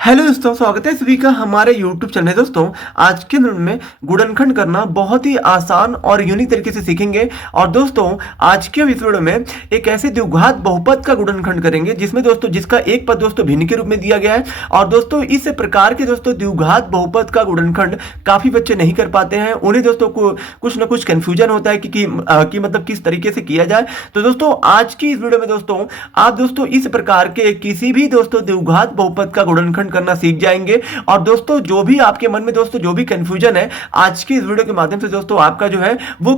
Hello दोस्तों, स्वागत है सभी का हमारे YouTube चैनल में। दोस्तों आज के दिन में गुणनखंड करना बहुत ही आसान और यूनिक तरीके से सीखेंगे। और दोस्तों आज के इस वीडियो में एक ऐसे द्विघात बहुपद का गुणनखंड करेंगे जिसमें दोस्तों जिसका एक पद दोस्तों भिन्न के रूप में दिया गया है। और दोस्तों इस प्रकार के दोस्तों द्विघात बहुपद का गुणनखंड काफी बच्चे नहीं कर पाते हैं, उन्हें दोस्तों को कुछ ना कुछ कंफ्यूजन होता है कि मतलब किस तरीके से किया जाए। तो दोस्तों आज की इस वीडियो में दोस्तों आप दोस्तों इस प्रकार के किसी भी दोस्तों द्विघात बहुपद का गुणनखंड करना सीख जाएंगे। और दोस्तों जो भी आपके मन में दोस्तों जो भी कंफ्यूजन है, आज की इस वीडियो के माध्यम से दोस्तों आपका जो है वो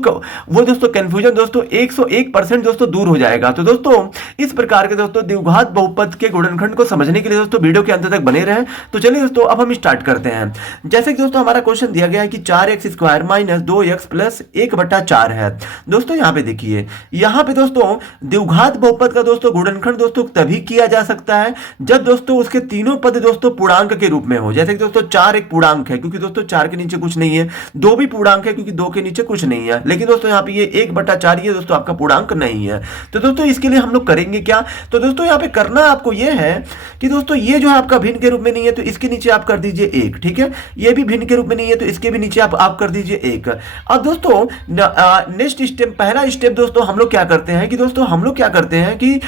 दोस्तों कंफ्यूजन दोस्तों 101% दोस्तों दूर हो जाएगा। तो दोस्तों इस प्रकार के दोस्तों द्विघात बहुपद के गुणनखंड को समझने के लिए दोस्तों वीडियो के अंत तक बने रहें। तो चलिए दोस्तों अब हम स्टार्ट करते हैं। जैसे कि दोस्तों हमारा क्वेश्चन दिया गया है कि 4x² - 2x + 1/4 है। दोस्तों यहां पे देखिए, यहां पे दोस्तों द्विघात बहुपद का दोस्तों गुणनखंड दोस्तों तभी किया जा सकता है जब दोस्तों उसके तीनों पद दोस्तों पूर्णांक के रूप में हो। जैसे कि दोस्तों 4 एक पूर्णांक है क्योंकि दोस्तों 4 के नीचे कुछ नहीं है, 2 भी पूर्णांक है क्योंकि 2 के नीचे कुछ नहीं है, लेकिन दोस्तों यहाँ पे ये 1/4 ये दोस्तों आपका पूर्णांक नहीं है। तो दोस्तों इसके लिए हम लोग करेंगे क्या? तो दोस्तों यहाँ पे करना आपको ये है कि दोस्तों ये जो है आपका भिन्न के रूप में नहीं है तो इसके नीचे आप कर दीजिए 1, ठीक है। ये भी भिन्न के रूप में नहीं है तो इसके भी नीचे आप कर दीजिए 1। अब दोस्तों नेक्स्ट स्टेप, पहला स्टेप दोस्तों हम लोग क्या करते हैं कि दोस्तों हम लोग क्या करते हैं कि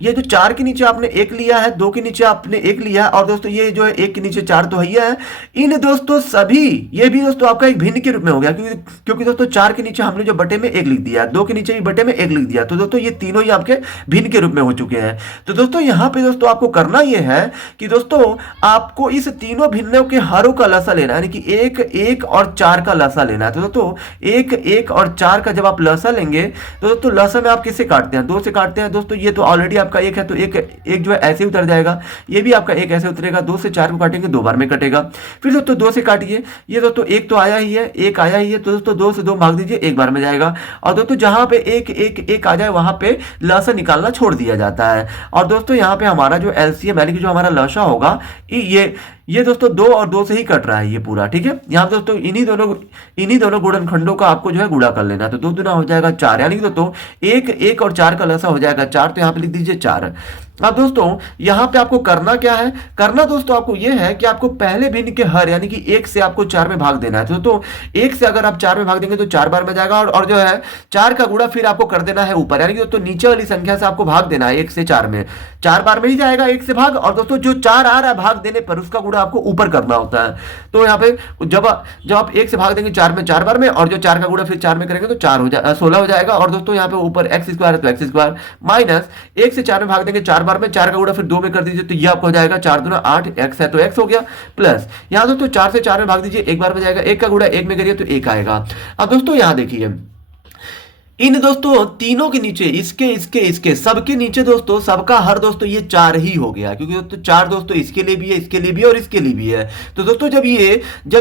ये जो 4 के नीचे आपने 1 लिया है, 2 के नीचे आपने 1 लिया है, और दोस्तों ये जो है 1 के नीचे 4 तो है, इन दोस्तों सभी ये भी दोस्तों आपका एक भिन्न के रूप में हो गया क्योंकि दोस्तों 4 के नीचे हमने जो बटे में 1 लिख दिया, 2 के नीचे भी बटे में 1 लिख दिया, तो दोस्तों ये तीनों ही आपके भिन्न के रूप में हो चुके हैं। तो दोस्तों यहाँ पे दोस्तों आपको करना ये है कि दोस्तों आपको इस तीनों भिन्नों के हरों का लसा लेना है, यानी कि 1, 1 और 4 का लसा लेना है। तो दोस्तों 1, 1 और 4 का जब आप लसा लेंगे तो दोस्तों लसा में आप किससे काटते हैं? 2 से काटते हैं। दोस्तों ये तो ऑलरेडी आपका 1 है तो एक जो है ऐसे उतर जाएगा, ये भी आपका 1 ऐसे उतरेगा। 2 से 4 को काटेंगे 2 बार में कटेगा। फिर दोस्तों 2 से काटिए, ये दोस्तों 1 तो आया ही है, 1 आया ही है, तो दोस्तों 2 से 2 भाग दीजिए, 1 बार में जाएगा। और दोस्तों जहां पे 1, 1, 1 आ जाए वहां पे लसा निकालना छोड़ दिया जाता है। और दोस्तों यहाँ पे हमारा जो एलसीएम यानी कि जो हमारा लसा होगा ये दोस्तों 2 और 2 से ही कट रहा है ये पूरा, ठीक है। यहाँ दोस्तों इन्हीं दोनों गुणनखंडों का आपको जो है गुणा कर लेना है। तो 2 दूना हो जाएगा 4, यानी कि दोस्तों 1, 1 और 4 का लसा हो जाएगा 4, तो यहाँ पे लिख दीजिए 4। अब दोस्तों यहाँ पे आपको करना क्या है? करना दोस्तों आपको यह है कि आपको पहले भिन्न के हर यानी कि 1 से आपको 4 में भाग देना है। तो दोस्तों 1 से अगर आप 4 में भाग देंगे तो 4 बार में जाएगा, और जो है 4 का गुणा फिर आपको कर देना है ऊपर, यानी कि दोस्तों नीचे वाली संख्या से आपको भाग देना है 1 से 4 में, 4 बार में ही जाएगा 1 से भाग। और दोस्तों जो 4 आ रहा है भाग देने पर उसका गुणा आपको ऊपर करना होता है। तो यहाँ पे जब आप 1 से भाग देंगे 4 में 4 बार में, और जो 4 का गुणा फिर 4 में करेंगे तो 16 हो जाएगा। और दोस्तों यहाँ पे ऊपर x² है तो x² माइनस 1 से 4 में भाग देंगे 4 बार में, 4 का गुणा फिर 2 में कर दीजिए तो ये आपको हो जाएगा 4 दूना 8, x है तो x हो गया, प्लस यहाँ दोस्तों 4 से 4 में भाग दीजिए 1 बार में जाएगा, 1 का गुणा 1 में करिए तो 1 आएगा। अब दोस्तों यहाँ देखिए इन दोस्तों तीनों के नीचे इसके सबके नीचे दोस्तों सबका हर दोस्तों ये 4 ही हो गया, क्योंकि दोस्तों 4 दोस्तों इसके लिए भी है, इसके लिए भी है और इसके लिए भी है। तो दोस्तों जब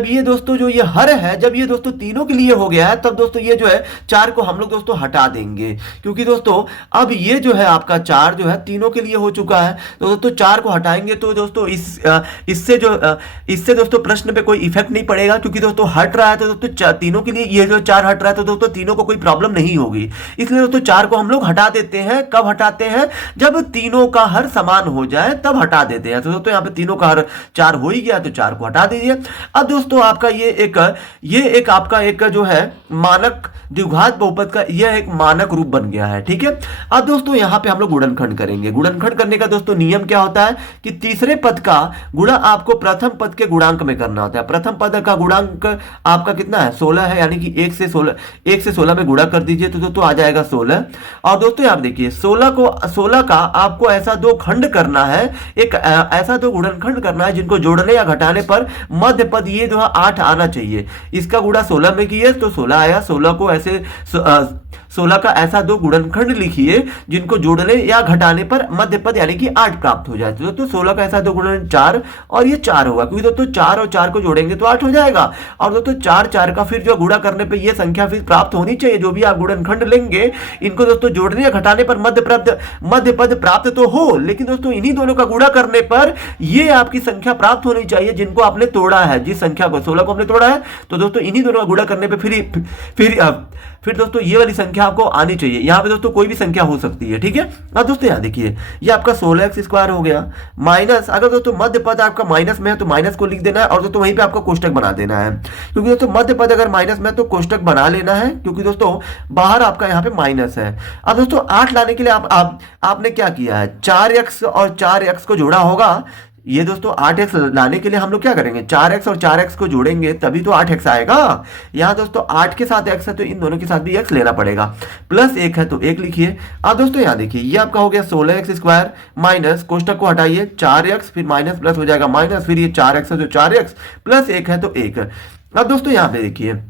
ये दोस्तों जो ये हर है, जब ये दोस्तों तीनों के लिए हो गया है, तब दोस्तों ये जो है 4 को हम लोग दोस्तों हटा देंगे, क्योंकि दोस्तों अब ये जो है आपका 4 जो है तीनों के लिए हो चुका है। तो दोस्तों 4 को हटाएंगे तो दोस्तों इससे दोस्तों प्रश्न पे कोई इफेक्ट नहीं पड़ेगा, क्योंकि दोस्तों हट रहा है तो दोस्तों तीनों के लिए ये जो 4 हट रहा है तो दोस्तों तीनों को कोई प्रॉब्लम नहीं होगी। इसलिए दोस्तों 4 को हम लोग हटा देते हैं। कब हटाते हैं? जब तीनों का हर समान हो जाए तब हटा देते हैं। तो दोस्तों यहाँ पे तीनों का हर 4 हो ही गया तो 4 को हटा दीजिए। अब दोस्तों आपका ये एक आपका एक जो है मानक द्विघात बहुपद का यह एक मानक रूप बन गया है, ठीक है। अब दोस्तों यहाँ पे हम लोग गुणनखंड करेंगे। गुणनखंड करने का दोस्तों नियम क्या होता है कि तीसरे पद का गुणा आपको प्रथम पद के गुणांक में करना होता है। प्रथम पद का गुणांक आपका कितना है? 16 है, यानी कि 1 से 16 में गुणा कर दीजिए तो दोस्तों आ जाएगा 16। और दोस्तों आप देखिए 16 का आपको ऐसा 2 खंड करना है, एक ऐसा 2 गुणनखंड करना है जिनको जोड़ने या घटाने पर मध्य पद ये जो है 8 आना चाहिए। इसका गुणा 16 में किए तो 16 आया, 16 को ऐसे 16 का ऐसा 2 गुणनखंड लिखिए जिनको जोड़ने या घटाने पर मध्य पद यानी कि 8 प्राप्त हो जाए। तो दोस्तों 16 का ऐसा 2 गुणन 4 और ये 4 होगा, क्योंकि दोस्तों 4 और 4 को जोड़ेंगे तो 8 हो जाएगा। और दोस्तों 4 का फिर जो गुणा करने पे ये संख्या फिर प्राप्त होनी चाहिए। जो भी आप गुणनखंड लेंगे इनको दोस्तों जोड़ने या घटाने पर मध्य पद प्राप्त तो हो, लेकिन दोस्तों इन्हीं दोनों का गुणा करने पर ये आपकी संख्या प्राप्त होनी चाहिए जिनको आपने तोड़ा है। जिस संख्या को 16 को हमने तोड़ा है तो दोस्तों इन्हीं दोनों का गुणा करने पर फिर दोस्तों ये वाली संख्या आपको आनी चाहिए। यहाँ पे दोस्तों कोई भी संख्या हो सकती है, ठीक है। अब दोस्तों यहाँ देखिए, ये आपका 16x² हो गया माइनस, अगर दोस्तों मध्य पद आपका माइनस में है तो माइनस को लिख देना है और दोस्तों वहीं पे आपको कोष्टक बना देना है, क्योंकि दोस्तों मध्य पद अगर माइनस में है तो कोष्टक बना लेना है, क्योंकि दोस्तों बाहर आपका यहाँ पे माइनस है। अब दोस्तों 8 लाने के लिए आपने क्या किया है, 4x और 4x को जोड़ा होगा। ये दोस्तों 8x लाने के लिए हम लोग क्या करेंगे, 4x और 4x को जोड़ेंगे तभी तो 8x आएगा। यहाँ दोस्तों 8 के साथ x है तो इन दोनों के साथ भी x लेना पड़ेगा, प्लस 1 है तो 1 लिखिए। अब दोस्तों यहाँ देखिए, ये आपका हो गया 16x² माइनस, कोष्टक को हटाइए 4x, फिर माइनस प्लस हो जाएगा माइनस, फिर ये 4x है तो 4x, प्लस 1 है तो 1। अब दोस्तों यहाँ पे देखिए,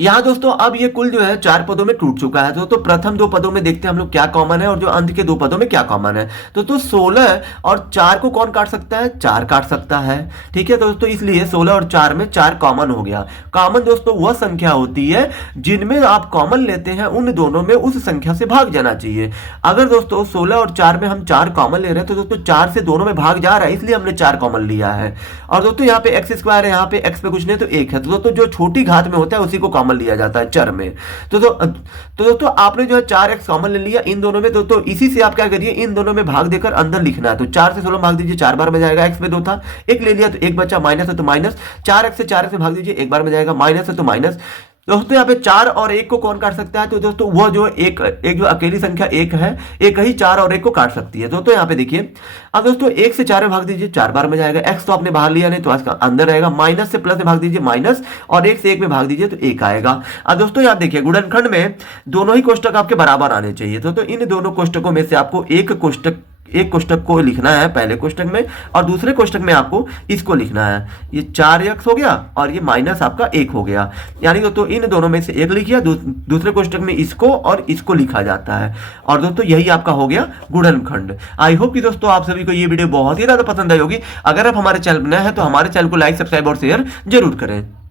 यहाँ दोस्तों अब ये कुल जो है 4 पदों में टूट चुका है। दोस्तों प्रथम 2 पदों में देखते हैं हम लोग क्या कॉमन है और जो अंत के 2 पदों में क्या कॉमन है। तो 16 और 4 को कौन काट सकता है, 4 काट सकता है, ठीक है दोस्तों। इसलिए 16 और 4 में 4 कॉमन हो गया। कॉमन दोस्तों वह संख्या होती है जिनमें आप कॉमन लेते हैं, उन दोनों में उस संख्या से भाग जाना चाहिए। अगर दोस्तों 16 और 4 में हम 4 कॉमन ले रहे हैं तो दोस्तों 4 से दोनों में भाग जा रहा है, इसलिए हमने 4 कॉमन लिया है। और दोस्तों यहाँ पे x² है, यहाँ पे x पे कुछ नहीं तो 1 है, तो दोस्तों जो छोटी घात में होता है उसी को कॉमन लिया जाता है चर में। तो दोस्तों आपने जो है 4x कॉमन ले लिया इन दोनों में, तो इसी से आप क्या करिए, इन दोनों में भाग देकर अंदर लिखना है। तो 4 से 16 भाग दीजिए, 4 बार में जाएगा, x पे 2 था, 1 ले लिया तो 1 बचा, माइनस है तो माइनस, 4x से 4x में भाग दीजिए, 1 बार में जाएगा, माइनस है तो माइनस। दोस्तों यहाँ पे 4 और 1 को कौन काट सकता है, तो दोस्तों वह जो एक जो अकेली संख्या 1 है, एक ही 4 और 1 को काट सकती है। दोस्तों यहाँ पे देखिए, अब दोस्तों 1 से 4 में भाग दीजिए, 4 बार में जाएगा, x तो आपने बाहर लिया नहीं तो इसका अंदर रहेगा, माइनस से प्लस में भाग दीजिए माइनस, और 1 से 1 में भाग दीजिए तो 1 आएगा। अब दोस्तों यहाँ देखिए, गुणनखंड में दोनों ही कोष्टक आपके बराबर आने चाहिए। तो इन दोनों कोष्टकों में से आपको एक कोष्टक को लिखना है पहले कोष्टक में, और दूसरे कोष्टक में आपको इसको लिखना है। ये 4x हो गया और ये माइनस आपका 1 हो गया, यानी दोस्तों इन दोनों में से 1 लिखिए, दूसरे कोष्टक में इसको और इसको लिखा जाता है। और दोस्तों यही आपका हो गया गुणनखंड। आई होप कि दोस्तों आप सभी को ये वीडियो बहुत ही ज्यादा पसंद आई होगी। अगर आप हमारे चैनल पर नए हैं तो हमारे चैनल को लाइक, सब्सक्राइब और शेयर जरूर करें।